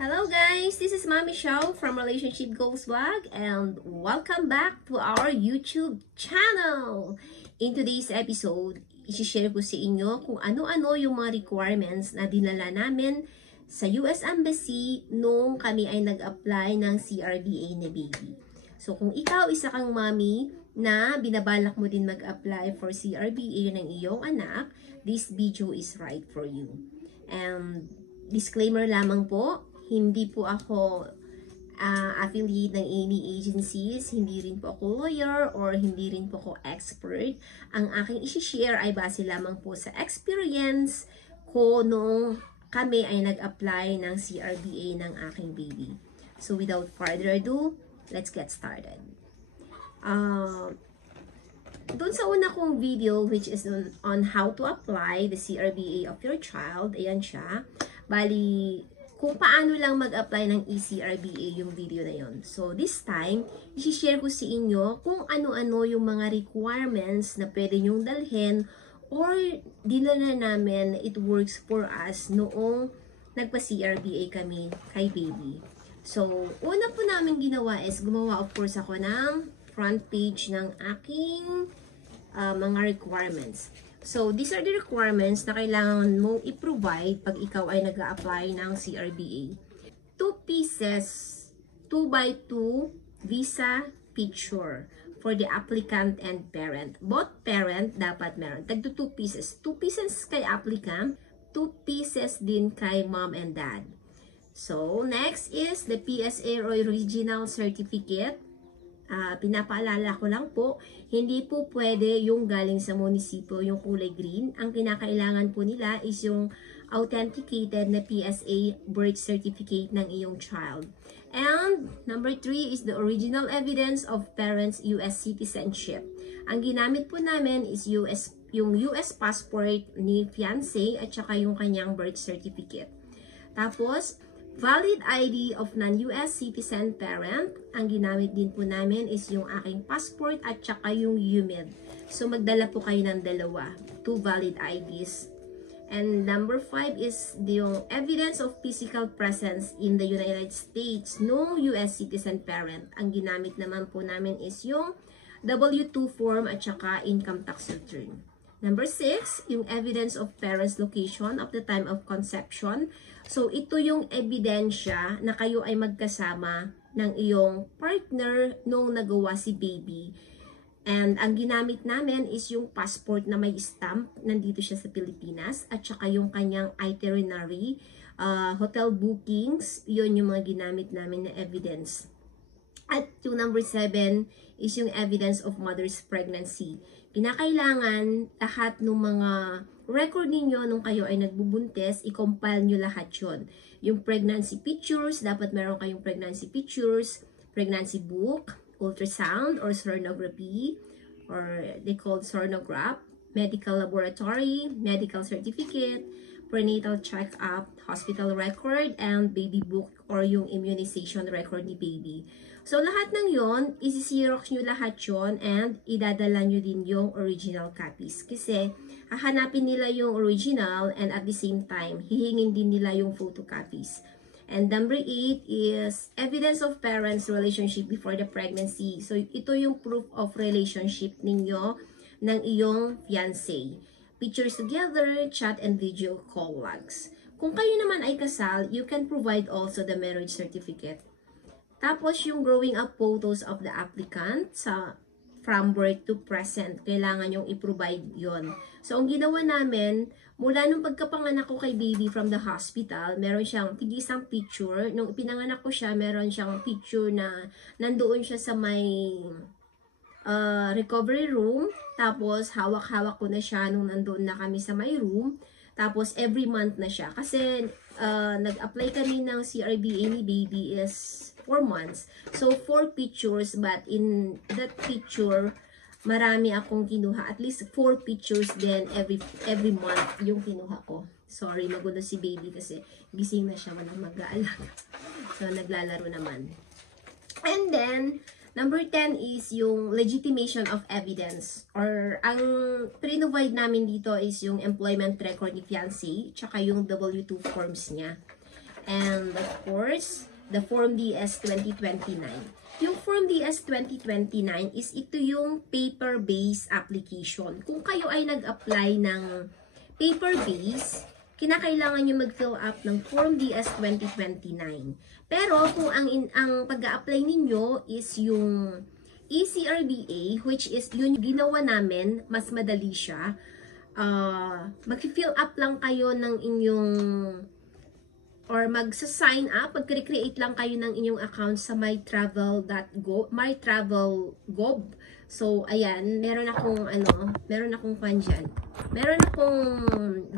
Hello guys, this is Mommy Show from Relationship Goals Vlog and welcome back to our YouTube channel. In today's episode, i-share ko sa inyo kung ano-ano yung mga requirements na dinala namin sa US Embassy nung kami ay nag-apply ng CRBA na baby. So kung ikaw isa kang mommy na binabalak mo din mag-apply for CRBA ng iyong anak, this video is right for you. And disclaimer lamang po, hindi po ako affiliate ng any agencies, hindi rin po ako lawyer or hindi rin po ako expert. Ang aking isi-share ay base lamang po sa experience ko nung kami ay nag-apply ng CRBA ng aking baby. So without further ado, let's get started. Doon sa una kong video which is on how to apply the CRBA of your child, ayan siya. Bali, kung paano lang mag-apply ng eCRBA yung video na yon. So, this time, i-share ko sa inyo kung ano-ano yung mga requirements na pwede nyong dalhin or dinala namin it works for us noong nagpa-CRBA kami kay baby. So, una po namin ginawa is gumawa of course ako ng front page ng aking mga requirements. So, these are the requirements na kailangan mong i-provide pag ikaw ay nag-a-apply ng CRBA. 2 pieces, 2x2 visa picture for the applicant and parent. Both parent dapat meron. Tagto 2 pieces. 2 pieces kay applicant, 2 pieces din kay mom and dad. So, next is the PSA or original certificate. Pinapaalala ko lang po, hindi po pwede yung galing sa munisipyo, yung kulay green. Ang kinakailangan po nila is yung authenticated na PSA birth certificate ng iyong child. And number 3 is the original evidence of parents' US citizenship. Ang ginamit po namin is yung US passport ni fiancé at saka yung kanyang birth certificate. Tapos, valid ID of non-US citizen parent. Ang ginamit din po namin is yung aking passport at saka yung UMID. So, magdala po kayo ng dalawa. 2 valid IDs. And number 5 is yung evidence of physical presence in the United States no US citizen parent. Ang ginamit naman po namin is yung W-2 form at saka income tax return. Number 6, yung evidence of parents' location of the time of conception. So, ito yung ebidensya na kayo ay magkasama ng iyong partner nung nagawa si baby. And ang ginamit namin is yung passport na may stamp, nandito siya sa Pilipinas, at saka yung kanyang itinerary, hotel bookings, yun yung mga ginamit namin na evidence. At yung number 7 is yung evidence of mother's pregnancy. Kinakailangan lahat ng mga record ninyo nung kayo ay nagbubuntis, i-compile nyo lahat yun. Yung pregnancy pictures, dapat meron kayong pregnancy pictures, pregnancy book, ultrasound or sonography, or they called sonograph, medical laboratory, medical certificate, prenatal check-up, hospital record, and baby book or yung immunization record ni baby. So, lahat ng yon, isi-xerox nyo lahat yon and idadala nyo din yung original copies. Kasi, hahanapin nila yung original and at the same time, hihingin din nila yung photocopies. And number 8 is evidence of parents' relationship before the pregnancy. So, ito yung proof of relationship ninyo ng iyong fiancé. Pictures together, chat and video call logs. Kung kayo naman ay kasal, you can provide also the marriage certificate. Tapos, yung growing up photos of the applicant from birth to present, kailangan yung i-provide yon. So, ang ginawa namin, mula nung pagkapanganak ko kay baby from the hospital, meron siyang tig-isang picture. Nung ipinanganak ko siya, meron siyang picture na nandoon siya sa may recovery room. Tapos, hawak-hawak ko na siya nung nandoon na kami sa may room. Tapos, every month na siya. Kasi, nag-apply kami ng CRBA ni baby is 4 months. So, 4 pictures, but in that picture, marami akong kinuha. At least 4 pictures din every month yung kinuha ko. Sorry, magulo si baby kasi gising na siya, walang mag-aalaga. So, naglalaro naman. And then, number 10 is yung legitimation of evidence. Or, ang pre-provide namin dito is yung employment record ni fiancé, tsaka yung W-2 forms niya. And of course, course, the Form DS 2029. Yung Form DS 2029 is ito yung paper-based application. Kung kayo ay nag-apply ng paper-based, kinakailangan nyo mag-fill up ng Form DS 2029. Pero kung ang pag-a-apply ninyo is yung ECRBA, which is yun ginawa namin, mas madali siya. Mag-fill up lang kayo ng inyong or magsa-sign up, mag-create lang kayo ng inyong account sa mytravel.gov. So, ayan, meron akong fan dyan. Meron akong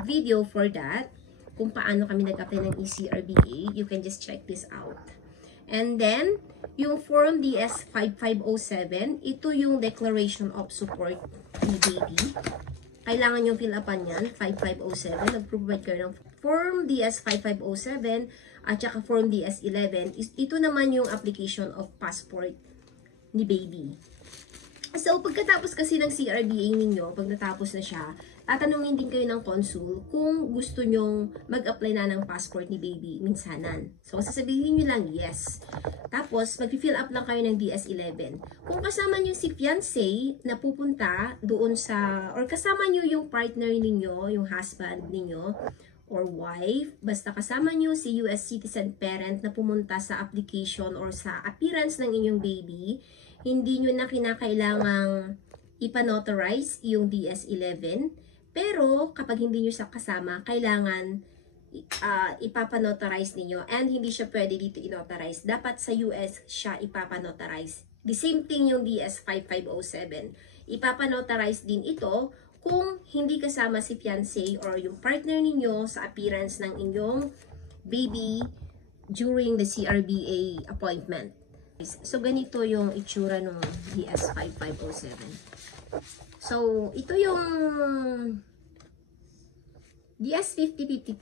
video for that, kung paano kami nag-apply ng ECRBA. You can just check this out. And then, yung Form DS 5507, ito yung Declaration of Support ni baby. Kailangan yung fill upan yan, 5507. Nag-provide kayo ng Form DS 5507 at saka Form DS 11. Ito naman yung application of passport ni baby. So, pagkatapos kasi ng CRBA ninyo, pag natapos na siya, tatanungin din kayo ng consul kung gusto nyong mag-apply na ng passport ni baby minsanan. So, sasabihin nyo lang yes. Tapos, mag-fill up lang kayo ng DS11. Kung kasama nyo si fiancé na pupunta doon sa, or kasama nyo yung partner ninyo, yung husband ninyo, or wife, basta kasama nyo si US citizen parent na pumunta sa application or sa appearance ng inyong baby, hindi nyo na kinakailangang ipanotarize yung DS11. Pero, kapag hindi nyo sa kasama, kailangan ipapanotarize ninyo. And hindi siya pwede dito inotarize. Dapat sa US siya ipapanotarize. The same thing yung DS5507. Ipapanotarize din ito kung hindi kasama si fiancé or yung partner ninyo sa appearance ng inyong baby during the CRBA appointment. So, ganito yung itsura ng DS5507. So, ito yung DS5053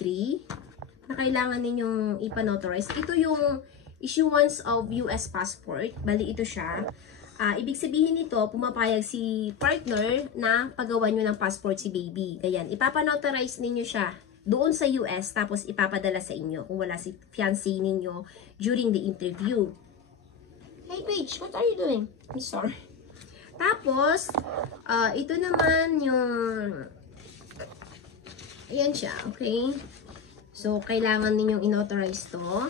na kailangan ninyong ipanotarize. Ito yung issuance of US passport. Bali, ito siya. Ibig sabihin nito, pumapayag si partner na pagawa nyo ng passport si baby. Ganyan, ipapanotarize ninyo siya doon sa US, tapos ipapadala sa inyo kung wala si fiancé ninyo during the interview. Hey Paige, what are you doing? I'm sorry. Tapos, ito naman yung, ayan siya, okay? So, kailangan ninyong inauthorize to.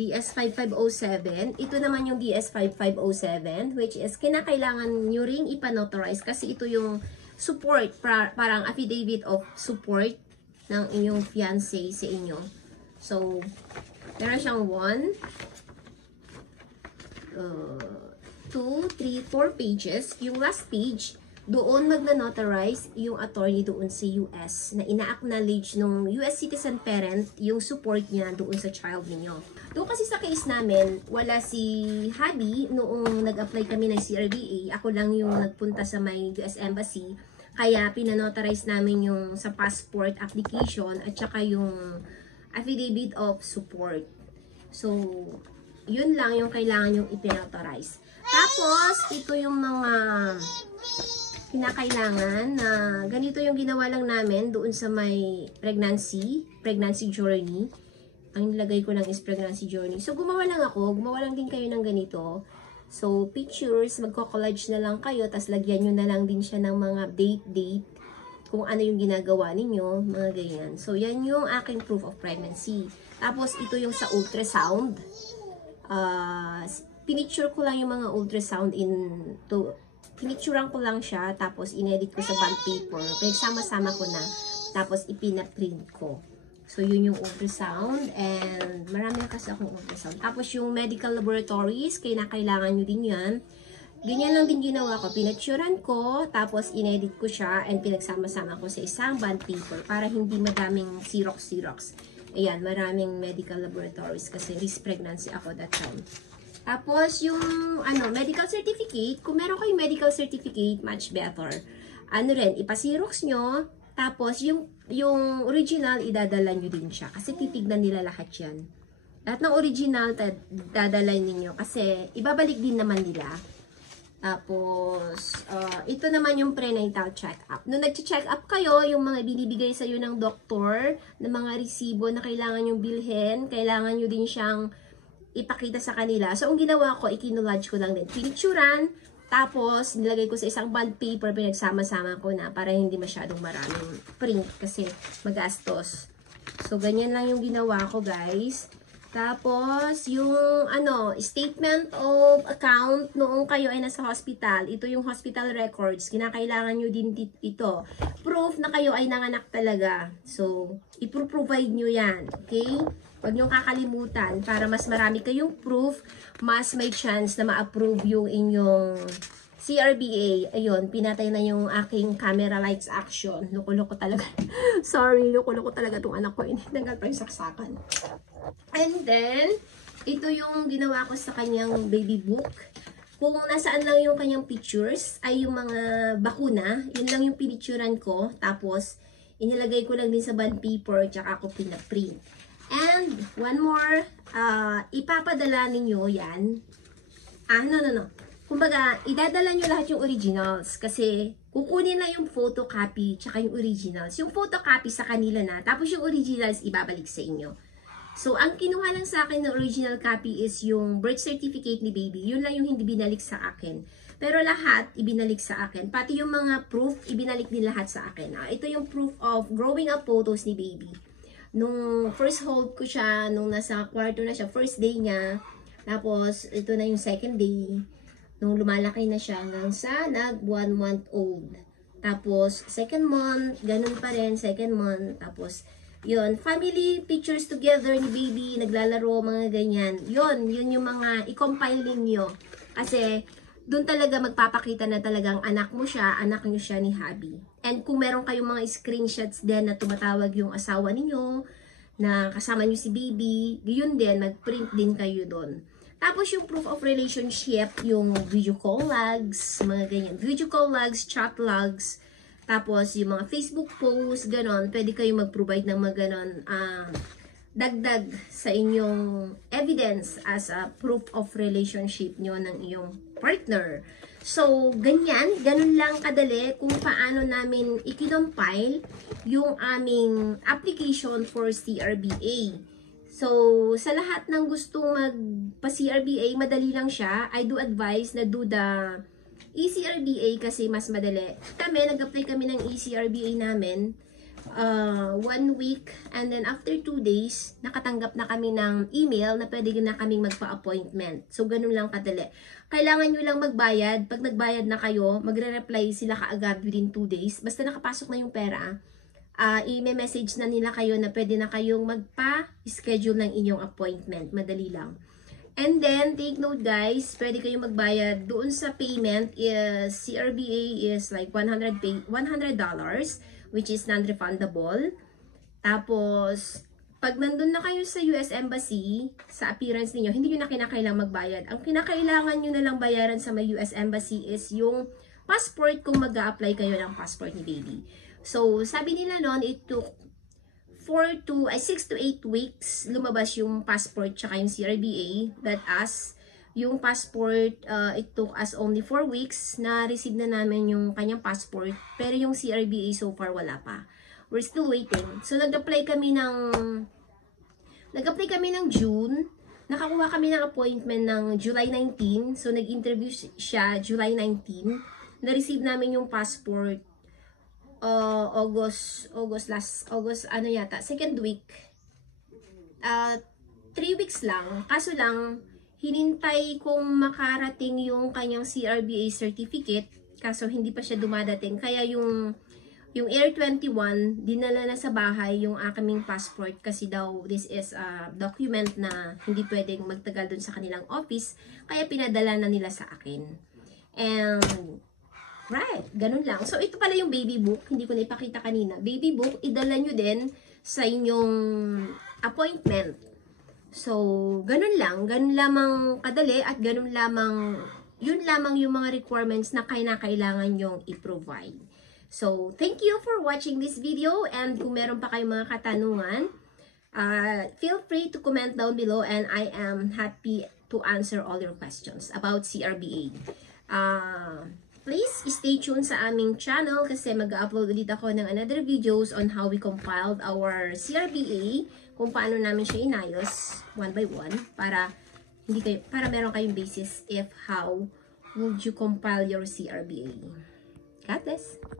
DS5507, ito naman yung DS5507, which is kinakailangan nyo ring ipanauthorize kasi ito yung support, parang affidavit of support ng inyong fiancé sa inyo. So, meron siyang 2, 3, 4 pages. Yung last page, doon magna-notarize yung attorney doon sa US na ina-acknowledge ng US citizen parent yung support niya doon sa child ninyo. Doon kasi sa case namin, wala si hubby noong nag-apply kami ng CRBA. Ako lang yung nagpunta sa may US Embassy. Kaya pinanotarize namin yung sa passport application at saka yung affidavit of support. So, yun lang yung kailangan yung ipinauthorize. Tapos, ito yung mga kinakailangan na ganito yung ginawa lang namin doon sa may pregnancy journey. Ang nilagay ko lang is pregnancy journey. So, gumawa lang din kayo ng ganito. So, pictures, magko-collage na lang kayo, tas lagyan nyo na lang din siya ng mga date, kung ano yung ginagawa ninyo, mga ganyan. So, yan yung aking proof of pregnancy. Tapos, ito yung sa ultrasound. Pinicture ko lang yung mga ultrasound pinicturean ko lang siya, tapos inedit ko sa bond paper, pinagsama-sama ko na, tapos ipinaprint ko. So, yun yung ultrasound, and marami na kasi akong ultrasound. Tapos, yung medical laboratories, kailangan nyo din yan. Ganyan lang din ginawa ko, pinicturean ko, tapos inedit ko siya, and pinagsama-sama ko sa isang bond paper, para hindi madaming Xerox. Ayan, maraming medical laboratories, kasi risk pregnancy ako that time. Tapos, yung medical certificate, kung meron kayong medical certificate, much better. Ipa-xerox nyo, tapos yung original, idadala nyo din siya. Kasi titignan nila lahat yan. Lahat ng original, dadala ninyo. Kasi, ibabalik din naman nila. Tapos, ito naman yung prenatal check-up. Nung nag-check up kayo, yung mga binibigay sa'yo ng doktor, na mga resibo na kailangan yung bilhin, kailangan nyo din siyang ipakita sa kanila. So, ang ginawa ko, ikinulodge ko lang din. Pinicturan, tapos, nilagay ko sa isang bond paper, pinagsama-sama ko na para hindi masyadong maraming print kasi magastos. So, ganyan lang yung ginawa ko, guys. Tapos, yung statement of account noong kayo ay nasa hospital. Ito yung hospital records. Kinakailangan nyo din ito. Proof na kayo ay nanganak talaga. So, ipro-provide nyo yan. Okay? Huwag nyo kakalimutan para mas marami kayong proof, mas may chance na ma-approve yung inyong CRBA. Ayun, pinatay na yung aking camera lights action. Loko-loko talaga. Sorry, loko-loko talaga itong anak ko. Tanggal pa yung saksakan. And then, ito yung ginawa ko sa kanyang baby book. Kung nasaan lang yung kanyang pictures, ay yung mga bakuna. Yun lang yung pinicturan ko. Tapos, inilagay ko lang din sa bond paper, tsaka ako pinaprint. And, one more, ipapadala ninyo yan. No. Kumbaga, idadala nyo lahat yung originals kasi kukunin na yung photocopy tsaka yung originals. Yung photocopy sa kanila na, tapos yung originals ibabalik sa inyo. So, ang kinuha lang sa akin na original copy is yung birth certificate ni baby. Yun lang yung hindi binalik sa akin. Pero lahat, ibinalik sa akin. Pati yung mga proof, ibinalik din lahat sa akin. Ito yung proof of growing up photos ni baby. Nung first hold ko siya, nung nasa kwarto na siya, first day niya. Tapos, ito na yung second day. Nung lumalaki na siya hanggang sa nag 1 month old. Tapos, second month, ganun pa rin, second month. Tapos, yun, family pictures together ni baby, naglalaro, mga ganyan. Yun yung mga i-compile ninyo. Kasi, doon talaga magpapakita na talagang anak mo siya, anak nyo siya ni hubby. And kung meron kayong mga screenshots din na tumatawag yung asawa ninyo, na kasama nyo si baby, yun din, mag-print din kayo doon. Tapos yung proof of relationship, yung video call logs, mga ganyan. Video call logs, chat logs, tapos yung mga Facebook posts, ganon. Pwede kayong mag-provide ng mga ganon dagdag sa inyong evidence as a proof of relationship nyo ng iyong partner. So, ganun lang kadali kung paano namin i-compile yung aming application for CRBA. So, sa lahat ng gustong magpa-CRBA, madali lang siya. I do advise na do the ECRBA kasi mas madali. Nag-apply kami ng ECRBA namin 1 week and then after 2 days, nakatanggap na kami ng email na pwede na kaming magpa-appointment. So, ganun lang kadali. Kailangan nyo lang magbayad. Pag nagbayad na kayo, magre-reply sila kaagad within 2 days. Basta nakapasok na yung pera, i-message na nila kayo na pwede na kayong magpa-schedule ng inyong appointment. Madali lang. And then, take note guys, pwede kayong magbayad doon sa payment. CRBA is like $100, which is non-refundable. Tapos, pag nandun na kayo sa US Embassy, sa appearance niyo, hindi nyo na kinakailangan magbayad. Ang kinakailangan nyo na lang bayaran sa may US Embassy is yung passport kung mag-a-apply kayo ng passport ni baby. So, sabi nila noon, it took 6 to 8 weeks lumabas yung passport tsaka yung CRBA. That as, yung passport, it took us only 4 weeks na receive na namin yung kanyang passport. Pero yung CRBA so far wala pa. We're still waiting. So, nag-apply kami ng June. Nakakuha kami ng appointment ng July 19. So, nag-interview siya July 19. Na-receive namin yung passport August second week. 3 weeks lang. Kaso lang, hinintay kung makarating yung kanyang CRBA certificate. Kaso hindi pa siya dumadating. Kaya yung Air 21, dinala na sa bahay yung aming passport. Kasi daw, this is a document na hindi pwedeng magtagal dun sa kanilang office. Kaya pinadala na nila sa akin. And right, ganun lang. So, ito pala yung baby book. Hindi ko na ipakita kanina. Baby book, idala nyo din sa inyong appointment. So, ganun lang. Ganun lamang kadali at ganun lamang, yun lamang yung mga requirements na kailangan nyong i-provide. So, thank you for watching this video. And kung meron pa kayong mga katanungan, feel free to comment down below and I am happy to answer all your questions about CRBA. Please stay tuned sa aming channel kasi mag-upload ulit ako ng another videos on how we compiled our CRBA, kung paano namin siya inayos one by one para meron kayong basis if how would you compile your CRBA. God bless.